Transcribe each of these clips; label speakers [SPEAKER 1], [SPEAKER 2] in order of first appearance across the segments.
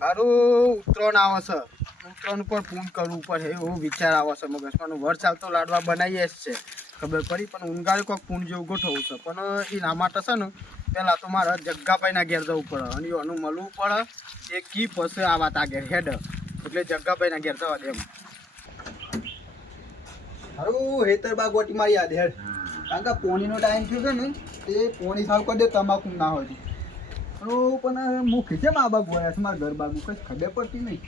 [SPEAKER 1] મારું ઉત્તરાયણ આવે છે. ઉત્તરાયણ ઉપર ફોન કરવું પડે એવો વિચાર આવે છે મગજમાં વરસાદ તો લાડવા બનાવીએ જ છે. ખબર પડી? પણ ઉનગાળે કોઈક ફોન જેવું ગોઠવવું છે. પણ એ ના માટે છે ને પહેલાં તો મારે જગ્ગાભાઈના ઘેર જવું પડે. અને એનું મળવું પડે. એ કી પછી આ વાત આગળ હેડ. એટલે જગ્ગાભાઈના ઘેર જવા દે એમ.
[SPEAKER 2] હારું હેતરબા ગોટી મારી યાદ હેડ. કારણ કે પોણીનો ટાઈમ થયો છે ને એ પોણી સાવ કરી દે તમાકુ ના હોય પણ હું ખીચે મા બાગ છે મારા ઘર બાગુ કઈ ખબર પડતી નહીં.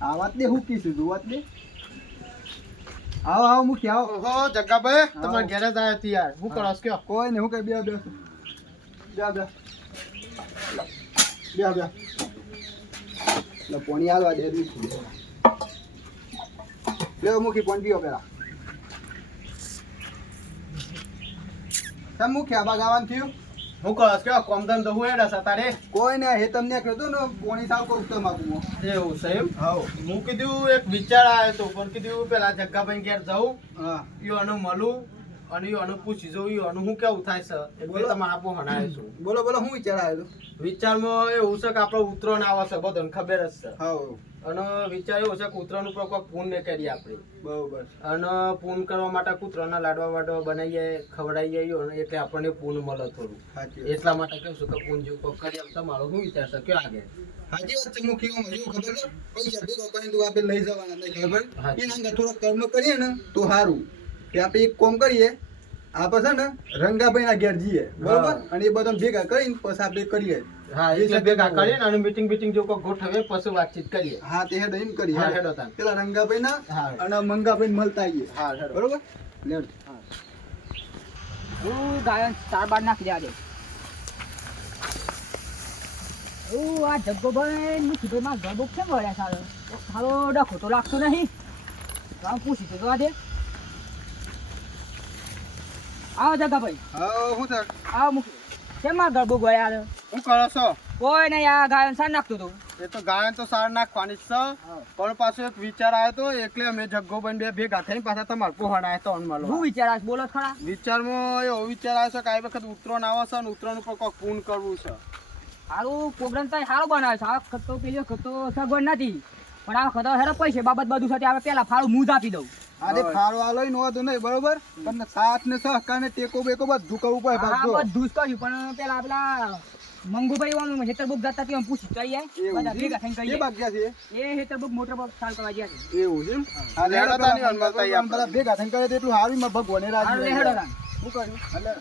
[SPEAKER 2] આ વાત દે હું કીધું તું વાત દે. આવો આવો મુખી આવો.
[SPEAKER 1] ઓહો જગ્ગાભાઈ તમારા ઘેરે જ આવ્યા યાર. હું કરો કયો?
[SPEAKER 2] કોઈ નહીં હું કઈ બે બે. બે બે. બે બે. એટલે પોણી હાલવા દે દીધું. લે મૂકી પોણ પીઓ પેલા તમ આ બાગ આવવાનું થયું?
[SPEAKER 1] શું કહો કે કોમ કોમધન તો હું હેડા તારે
[SPEAKER 2] કોઈ ને હે તમને કહ્યું હતું ને પોણી સાવ કોક તો
[SPEAKER 1] માગું એવું એમ?
[SPEAKER 2] હાવ
[SPEAKER 1] હું કીધું એક વિચાર આવ્યો તો પણ કીધું પેલા જગ્ગાભાઈ ઘેર જાઉં
[SPEAKER 2] હા.
[SPEAKER 1] યો અનુ મળું અને અનુ પૂછી જોઉં યો હું કેવું થાય છે? એટલે. તમારે આપો હણાય છું.
[SPEAKER 2] બોલો બોલો હું વિચાર આવ્યો
[SPEAKER 1] વિચારમાં એવું છે કે આપણો ઉત્તરાયણ આવે છે બધાને ખબર જ છે. અને વિચાર એવો છે કે ઉત્તરાયણ ઉપર કોઈ પૂન ને કરીએ આપણે.
[SPEAKER 2] બરોબર.
[SPEAKER 1] અને પૂન કરવા માટે કૂતરાના લાડવા વાડવા બનાવીએ ખવડાવીએ અને એટલે આપણને પૂન મળે થોડું. એટલા માટે કહું છું કે પૂન જેવું કોઈ કરીએ તમારો શું વિચાર છે કયો આગળ?
[SPEAKER 2] હાજી વાત છે મુખ્ય એવું ખબર છે? પૈસા ભેગો કરીને તું આપણે લઈ જવાના નહીં ખબર? એના થોડો કર્મ કરીએ ને તો સારું. કે આપણે એક કોમ કરીએ આપણે છે ને રંગાભાઈ ના ઘેર જઈએ બરોબર? અને એ બધા ભેગા કરીને પછી આપણે કરીએ.
[SPEAKER 1] હા એટલે ભેગા કરીએ. ને અને મીટિંગ બીટિંગ કોઈ ગોઠવે પછી વાતચીત કરીએ.
[SPEAKER 2] હા તે હેડ એમ કરીએ.
[SPEAKER 1] હા,
[SPEAKER 2] હેડ.
[SPEAKER 1] તાન.
[SPEAKER 2] પેલા રંગાભાઈ ના
[SPEAKER 1] હા.
[SPEAKER 2] અને મંગાભાઈ મળતા આવીએ.
[SPEAKER 1] હા હેડો.
[SPEAKER 2] બરોબર? લેડ
[SPEAKER 3] હું ગાયન ચાર બાર નાખી દેવા દે હું આ જગ્ગોભાઈ કીધું માં ગરબો કેમ વળ્યા સારો સારો ડખો તો લાગતો નહીં. તો પૂછી તો દે. આવો જગ્ગાભાઈ
[SPEAKER 2] હા શું સર
[SPEAKER 3] આવો મૂકી કેમ આ ગરબો ગયા રે?
[SPEAKER 1] શું કરો છો?
[SPEAKER 3] કોઈ નહીં આ ગાયન સાર નાખતું હતું
[SPEAKER 1] એ તો ગાયન તો સાર નાખવાની છે. પણ પાછો એક વિચાર આવ્યો તો એટલે અમે જગ્ગોબેન બે ભેગા થઈને પાછા તમારે પોહણ આવ્યા તો
[SPEAKER 3] હું
[SPEAKER 1] શું
[SPEAKER 3] વિચાર બોલો જ ખરા.
[SPEAKER 1] વિચારમાં એવો વિચાર આવ્યો છે કે આ વખત ઉત્તરાયણ આવે છે અને ઉત્તરાયણ ઉપર કોઈક પૂન કરવું છે.
[SPEAKER 3] સારું પ્રોગ્રામ તો સારો બનાવે છે. આ વખત તો પેલી વખત તો સગવડ નથી. પણ આ વખત હેરો પૈસે બાબત બધું સાથે આવે પેલા ફાળું મૂજ આપી દઉં.
[SPEAKER 2] અરે ફાળો આ લઈને હોતું નહીં બરોબર? પણ સાથ ને સહકાર ને ટેકો બેકો બધું કરવું પડે ભાગજો.
[SPEAKER 3] બધું જ કહ્યું પણ પેલા પેલા મંગુભાઈ ઓમ હેતરબુક જતા ત્યાં પૂછી કઈ
[SPEAKER 2] એવું
[SPEAKER 3] ભેગા થઈને
[SPEAKER 2] કઈ એ ભાગ્યા છે?
[SPEAKER 3] એ હેતરબુક મોટર બગ સાલ કરવા ગયા છે.
[SPEAKER 2] એવું છે?
[SPEAKER 1] હા,
[SPEAKER 2] હા,
[SPEAKER 1] લેડો તાની અનમલ તાઈ
[SPEAKER 2] ભેગા થઈને કરે એટલું હારું માં ભગવાને રાજી
[SPEAKER 3] લેડો.
[SPEAKER 2] શું કર્યું?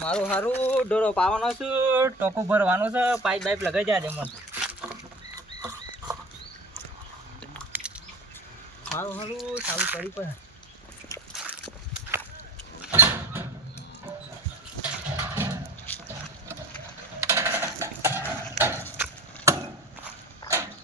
[SPEAKER 3] મારું હારું ડોરો પાવાનો છું ટોકો ભરવાનો છે પાઇપ બાઇપ લગાઈ જાય મને હારું સારું કરી પણ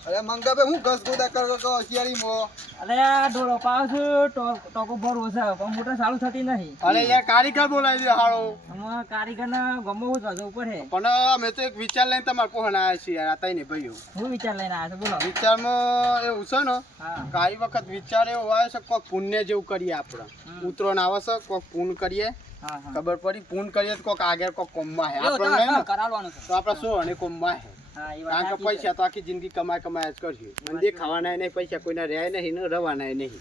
[SPEAKER 2] અરે મંગાભાઈ હું ઘસ ગોદા કરો તો હોશિયારીમાં?
[SPEAKER 3] આ ડોરો પાવ ટોકો ભરવો છે. કમ્પ્યુટર ચાલુ થતી નહીં.
[SPEAKER 1] અરે યાર કારીગર બોલાવી દે હાળો
[SPEAKER 3] આમાં કારીગરના ગમો જજો ઉપર હે
[SPEAKER 1] પણ અમે તો એક વિચાર લઈને તમાર પોહાડ આવ્યા છીએ યાર આ તાઈને ભાઈઓ.
[SPEAKER 3] હું વિચાર લઈને આવ્યો છું બોલો.
[SPEAKER 1] વિચારમાં એવું છે ને
[SPEAKER 3] હા.
[SPEAKER 1] કે વખત વિચાર એવો આવે છે કોઈક પુણ્ય જેવું કરીએ આપણે. ઉતરોન આવે છે કોઈક પૂન કરીએ.
[SPEAKER 3] હા હા.
[SPEAKER 1] ખબર પડી? પૂન કરીએ તો કોક આગળ કોઈક કોમમાં હે. આપણે ને?
[SPEAKER 3] કરાવવાનું
[SPEAKER 1] તો આપણે શું અને કોમમાં હે? કારણ કે પૈસા તો આખી જિંદગી કમાય કમાય જ કરશું. અને દેખાવાના નહીં પૈસા કોઈના રહ્યા નહીં ને રવાના નહીં.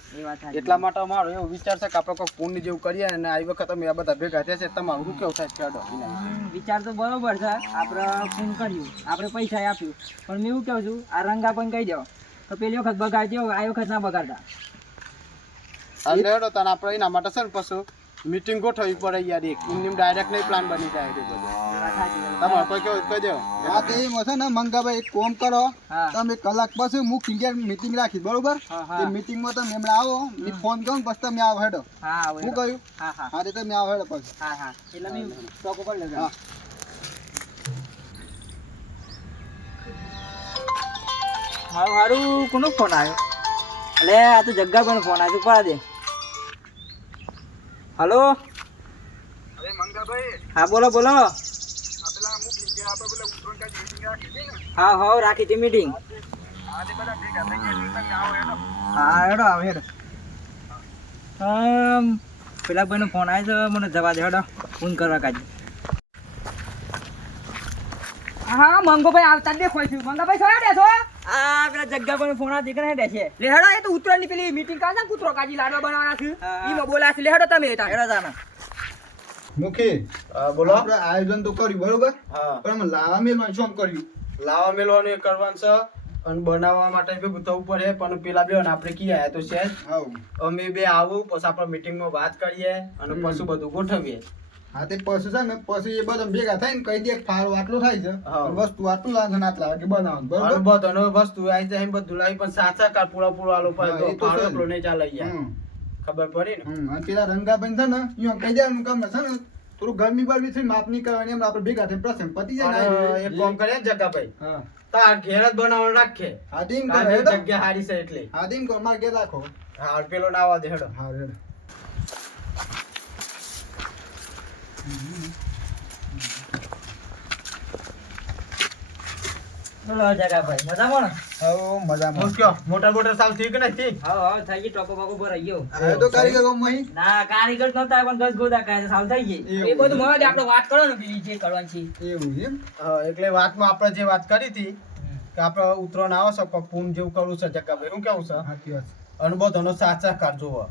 [SPEAKER 1] એટલા માટે મારો એવો વિચાર છે કે આપણે કોઈ પુણ્ય જેવું કરીએ અને આ વખત અમે આ બધા ભેગા થયા છે. તમારું શું કેવું થાય.
[SPEAKER 3] હમ, વિચાર તો બરોબર છે. આપણે ફોન કર્યું આપણે પૈસા આપ્યું. પણ મેં એવું કહું છું આ રંગા પણ કહી દો. તો પેલી વખત બગાડજો આ વખત ના બગાડતા.
[SPEAKER 1] હેડો તને આપણે એના માટે છે ને પછી મીટિંગ ગોઠવવી પડે યાર એક. ડાયરેક્ટ નહીં પ્લાન બની જાય. બધું. તમારે તો કેવું કહી દો
[SPEAKER 2] હા તો હશે ને મંગાભાઈ એક કોમ કરો. તમે કલાક પછી હું ક્લિયર મીટિંગ રાખી બરોબર? એ મીટિંગમાં તમે એમણે આવો મેં ફોન કરું પછી તમે આવો હેડો.
[SPEAKER 3] હા
[SPEAKER 2] હું. કહ્યું?
[SPEAKER 3] હા હા.
[SPEAKER 2] હા તો તમે આવો હેડો પછી.
[SPEAKER 3] હા હા. એટલે મે ચોક ઉપર લેજો
[SPEAKER 2] હા.
[SPEAKER 3] હારું કોનો ફોન આવ્યો? એટલે આ તો જગ્ગા પણ ફોન આવ્યો પડા દે. હલો?
[SPEAKER 2] અરે મંગાભાઈ.
[SPEAKER 3] હા બોલો બોલો.
[SPEAKER 2] હા
[SPEAKER 3] હા રાખી હતી મીટિંગ હા હેડો આવ હેડો. પેલા ભાઈનો ફોન આવ્યો મને જવા દે હેડો. ફોન કરવા કાઢી હા મંગોભાઈ આવતા જ છું છે. મંગાભાઈ સોયા બેસો? આ પેલા જગ્ગા પર ફોન દીકરા હેડે છે. લે હેડો એ તો ઉત્તરાયણની પેલી મીટિંગ કાઢે કૂતરો કાજી લાડવા બનાવવાના છે. ઈમાં બોલા છે લે હેડો તમે હેડો જાના
[SPEAKER 2] મુખી
[SPEAKER 1] બોલો
[SPEAKER 2] આપણે આયોજન તો કર્યું બરોબર?
[SPEAKER 1] હા.
[SPEAKER 2] પણ અમે લાવા મેલવાનું શું કર્યું?
[SPEAKER 1] લાવા મેલવાનું એ કરવાનું છે અને બનાવવા માટે બી થવું પડે પણ પેલા બે આપણે કી આયા તો છે અમે બે આવું પછી આપણે મીટિંગમાં વાત કરીએ અને. પછી બધું ગોઠવીએ.
[SPEAKER 2] હા તે પછી છે ને પછી એ બધા ભેગા થઈને કહી દે ફાળો આટલો થાય છે. વસ્તુ આટલું લાગે ને આટલા બનાવવાનું બરોબર?
[SPEAKER 1] બધો વસ્તુ આવી જાય બધું લાવી પણ સાચા કાર પૂરા પૂરા
[SPEAKER 2] જ.
[SPEAKER 1] ફાળો નહીં ચાલે યાર. ખબર પડી ને?
[SPEAKER 2] પેલા રંગાભાઈ છે ને ઈયો કહી દેવાનું કામ છે ને થોડું ગરમી બરમી થઈ માફ નહીં કરવાની એમ આપણે ભેગા થઈને પ્રસંગ પતી જાય ને
[SPEAKER 1] એક કામ કરે ને જગાભાઈ
[SPEAKER 2] હા.
[SPEAKER 1] તાર ઘેર જ બનાવવાનું રાખે આદિમ
[SPEAKER 2] કરો.
[SPEAKER 1] જગ્યા હારી છે એટલે.
[SPEAKER 2] આદિમ કર માર ઘેર રાખો.
[SPEAKER 1] હા પેલો ના આવવા દે હેડો.
[SPEAKER 2] હા હેડો
[SPEAKER 3] બોલો જગાભાઈ મજામાં ને
[SPEAKER 2] હો મજામાં
[SPEAKER 1] હું કયો મોટર બોટર સાવ થઈ કે નથી
[SPEAKER 3] હા હા થઈ ગઈ ટોપો બાપો ભરાઈ ગયો
[SPEAKER 2] હવે તો કારીગરો
[SPEAKER 3] કારીગર નતા પણ ગસ ગોદા કાય સાલ થઈ ગઈ. એ બધું મળે આપણે વાત કરો ને જે કરવાની છે.
[SPEAKER 2] એવું એમ?
[SPEAKER 1] એટલે વાતમાં આપણે જે વાત કરી હતી કે આપણે ઉતરણ આવો છો પૂન જેવું કરવું છે જગાભાઈ હું કેવું છે? અનુભવ ધનો સાચા
[SPEAKER 2] કરજો.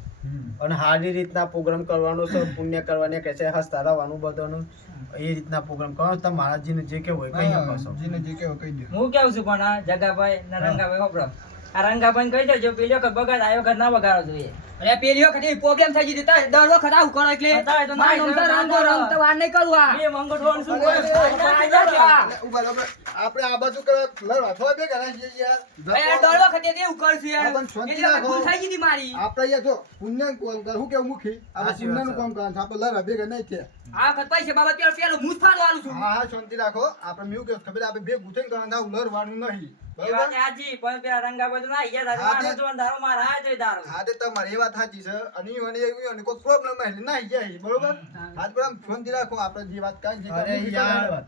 [SPEAKER 1] અને સારી રીતના પ્રોગ્રામ કરવાનો છે પુણ્ય કરવાની કે છે હસતા રહેવાનું બધાનું એ રીતના પ્રોગ્રામ કરો. તો મહારાજજીને જીને જે કેવું હોય કઈ આપશો
[SPEAKER 2] જીને જે કહેવું કહી દો
[SPEAKER 3] હું કેવું છું પણ આ જગાભાઈ નરંગાભાઈ રંગાભાઈ રંગાભાઈ કહી દેજો પેલી વખત બગાડ આ વખત ના બગાડો જોઈએ. અરે પેલી વખત એ પ્રોબ્લેમ થઈ ગઈ તા દર વખત આવું કરો એટલે? મારે રમતા રંગો રમતા વાર નહીં કરું આ. બે મંગો ઢોળ શું કરે?
[SPEAKER 2] આપણે આ બાજુ કરવા લડવા થો બે ના છીએ યાર.
[SPEAKER 3] દર વખતે એવું કરશું યાર.
[SPEAKER 2] રાખો.
[SPEAKER 3] ભૂલ થઈ ગઈ મારી.
[SPEAKER 2] આપણે અહીંયા જો પુન્ય કોમ કર હું કેવું મુખી? આ
[SPEAKER 1] સાચી નું
[SPEAKER 2] કામ કરવાનું છે. આપણે લડવા ભેગા નહીં છે
[SPEAKER 3] આ વખત પૈસા બાબત પેલો મુસ્ફાર વાળું છું.
[SPEAKER 2] હા હા શાંતિ રાખો. આપણે મેં કે ખબર આપણે બે થઈને કરવાનું છે, આવું લડવાનું નહીં. હા, તે- એટલે કરવાની.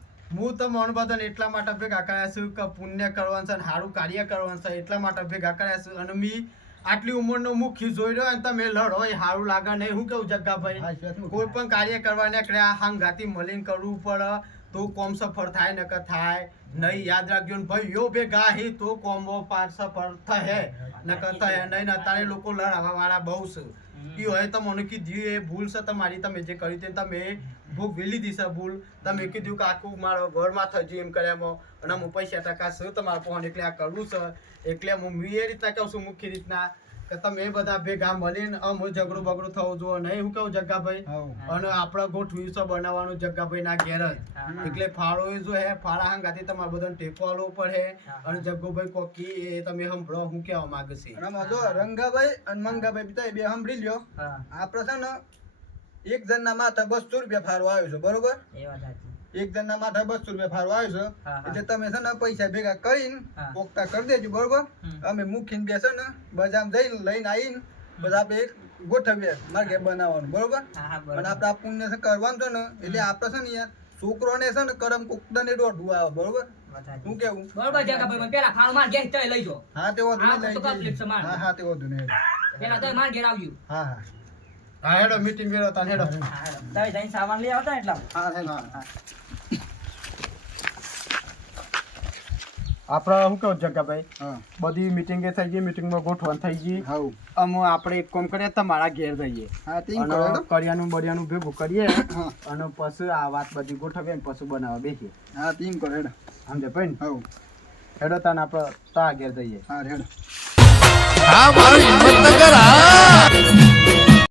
[SPEAKER 1] માટે ભેગા કર્યા છું કે પુણ્ય કરવાનું છે સારું કાર્ય કરવાનું છે એટલા માટે ભેગા કર્યા છું. અને મી આટલી ઉંમરનો મુખ્ય જોઈ રહ્યો અને તમે લડો એ સારું લાગે નહીં. હું કેવું જગ્ગાભાઈ? કોઈ પણ કાર્ય કરવા નીકળ્યા હાંગાતી મળીને કરવું પડે તો કોમ સફળ થાય નકર થાય. નહીં યાદ રાખજો ને ભાઈ યો ભેગા ગાહી તો કોમો પાર્સ પર થહે. નકર થહે નહીં અત્યારે લોકો લડાવા વાળા બહુ છે. એ હોય તો મને કીધું એ ભૂલ છે તમારી તમે જે કર્યું તે તમે ભૂખ વેલી છે ભૂલ. તમે કીધું કે આખું મારો ઘરમાં થઈ ગયું એમ કર્યામાં અને હું પૈસા ટકા છે તમારા ફોન એટલે આ કરવું છે. એટલે હું એ રીતના કહું છું મુખ્ય રીતના. કે તમે બધા ભેગા મળીને અમ ઝઘડું બગડું થવું જોઈએ નહીં હું કેવું જગ્ગાભાઈ. અને આપણા ગોઠ છે બનાવવાનું જગ્ગાભાઈ ના ઘેર જ. એટલે ફાળો જો હે ફાળા હંગાથી તમારે બધાને ટેકો આલવો પડે. અને જગ્ગુભાઈ કોકી એ તમે સંભળો હું કેવા માંગે છે.
[SPEAKER 2] જો રંગાભાઈ અને મંગાભાઈ પિતા બે સાંભળી લ્યો.
[SPEAKER 3] હા.
[SPEAKER 2] આપણે છે ને એક જણના માથે બસો રૂપિયા ફાળો આવ્યો છે બરોબર?
[SPEAKER 3] એ વાત સાચી.
[SPEAKER 2] એક જણના માથે બસો રૂપિયા ફાળો આવ્યો છે. એટલે તમે છે ને પૈસા ભેગા કરીને પોખતા કરી દેજો બરોબર. અમે મૂકીને બેસો ને બજારમાં જઈને લઈને આવીને બધા આપણે ગોઠવીએ મારે બનાવવાનું બરોબર? અને આપણે આ પુણ્ય કરવાનું છે ને એટલે આપણે છે ને યાર છોકરોને છે ને કરમ કોકડાને દોઢું આવે બરોબર? હું કેવું?
[SPEAKER 3] બરોબર જગાભાઈ પેલા ફાળ માર ગેસ તો લઈ જો
[SPEAKER 2] હા તે વધુ નહીં. હા હા તે વધુ નહીં
[SPEAKER 3] પેલા તો માર ઘેર આવજો.
[SPEAKER 2] હા હા.
[SPEAKER 1] હા હેડો મીટિંગ વેરો તાન હેડો.
[SPEAKER 3] હા તય જઈને સામાન લઈ આવતા ને એટલા.
[SPEAKER 2] હા હા હા.
[SPEAKER 1] આપણે શું કહું જગ્ગાભાઈ
[SPEAKER 2] હા.
[SPEAKER 1] બધી મિટિંગે થઈ ગઈ મિટિંગમાં ગોઠવણ થઈ ગઈ. અમુ આપણે એક કામ કરીએ તમારા ઘેર જઈએ.
[SPEAKER 2] હા કરો
[SPEAKER 1] કરિયાનું બરિયાનું ભેગું કરીએ
[SPEAKER 2] હા.
[SPEAKER 1] અને પછી આ વાત બધી ગોઠવીએ ને પછી બનાવવા બેસીએ.
[SPEAKER 2] હા તીન કરો હેડો.
[SPEAKER 1] સમજે ભાઈ ને? હેડો તાન આપણે તા ઘેર જઈએ.
[SPEAKER 2] હા હેડો.
[SPEAKER 4] આ મારી